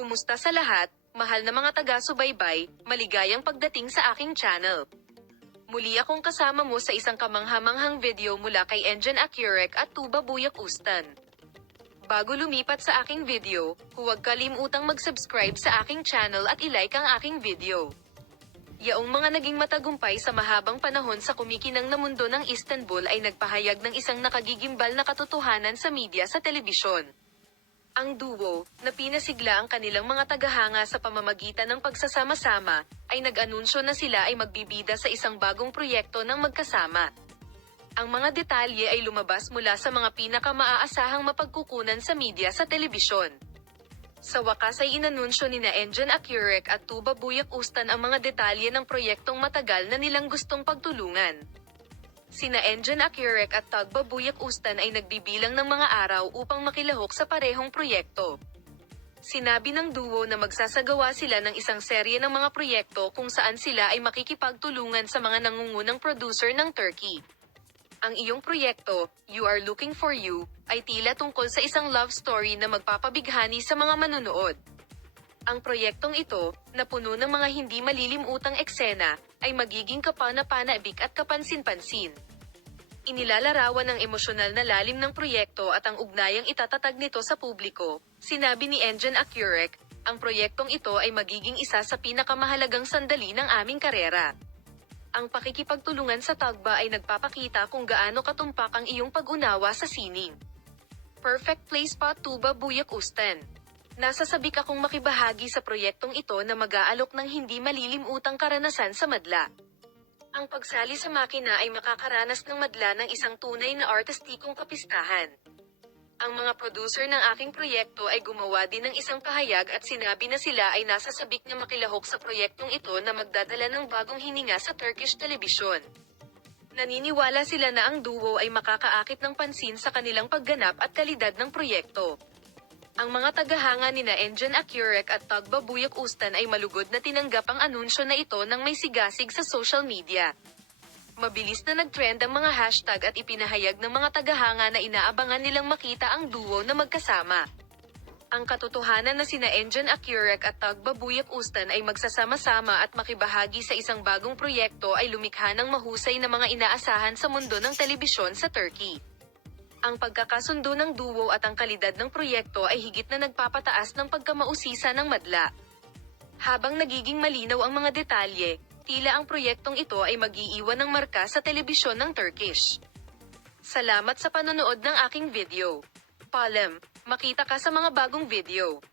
Kumusta sa lahat, mahal na mga taga-subaybay, maligayang pagdating sa aking channel. Muli akong kasama mo sa isang kamanghamanghang video mula kay Engine Accurec at Tuba Buyak Ustan. Bago lumipat sa aking video, huwag kalimutang mag-subscribe sa aking channel at ilike ang aking video. Yaong mga naging matagumpay sa mahabang panahon sa kumikinang na mundo ng Istanbul ay nagpahayag ng isang nakagigimbal na katotohanan sa media sa telebisyon. Ang duo, na pinasigla ang kanilang mga tagahanga sa pamamagitan ng pagsasama-sama, ay nag-anunsyo na sila ay magbibida sa isang bagong proyekto ng magkasama. Ang mga detalye ay lumabas mula sa mga pinaka-maaasahang mapagkukunan sa media sa telebisyon. Sa wakas ay inanunsyo ni na Engine Accurec at Tuba Buyak Ustan ang mga detalye ng proyektong matagal na nilang gustong pagtulungan. Sina Engine Accurec at Tuba Buyak Ustan ay nagbibilang ng mga araw upang makilahok sa parehong proyekto. Sinabi ng duo na magsasagawa sila ng isang serye ng mga proyekto kung saan sila ay makikipagtulungan sa mga nangungunang producer ng Turkey. Ang iyong proyekto, You Are Looking For You, ay tila tungkol sa isang love story na magpapabighani sa mga manunood. Ang proyektong ito, na puno ng mga hindi malilimutang eksena, ay magiging kapana-panabik at kapansin-pansin. Inilalarawan ng emosyonal na lalim ng proyekto at ang ugnayang itatatag nito sa publiko. Sinabi ni Engine Accurec, ang proyektong ito ay magiging isa sa pinakamahalagang sandali ng aming karera. Ang pakikipagtulungan sa tagba ay nagpapakita kung gaano katumpak ang iyong pag-unawa sa sining. Perfect place pa Tuba Buyak Ustan. Nasasabik akong makibahagi sa proyektong ito na mag-aalok ng hindi malilimutang karanasan sa madla. Ang pagsali sa makina ay makakaranas ng madla ng isang tunay na artistikong kapistahan. Ang mga producer ng aking proyekto ay gumawa din ng isang pahayag at sinabi na sila ay nasasabik na makilahok sa proyektong ito na magdadala ng bagong hininga sa Turkish telebisyon. Naniniwala sila na ang duo ay makakaakit ng pansin sa kanilang pagganap at kalidad ng proyekto. Ang mga tagahanga nina Engine Accurec at Tuba Buyak Ustan ay malugod na tinanggap ang anunsyo na ito nang may sigasig sa social media. Mabilis na nag-trend ang mga hashtag at ipinahayag ng mga tagahanga na inaabangan nilang makita ang duo na magkasama. Ang katotohanan na sina Engine Accurec at Tuba Buyak Ustan ay magsasama-sama at makibahagi sa isang bagong proyekto ay lumikha ng mahusay na mga inaasahan sa mundo ng telebisyon sa Turkey. Ang pagkakasundo ng duo at ang kalidad ng proyekto ay higit na nagpapataas ng pagkamausisa ng madla. Habang nagiging malinaw ang mga detalye, tila ang proyektong ito ay mag-iiwan ng marka sa telebisyon ng Turkish. Salamat sa panonood ng aking video. Paalam, makita ka sa mga bagong video.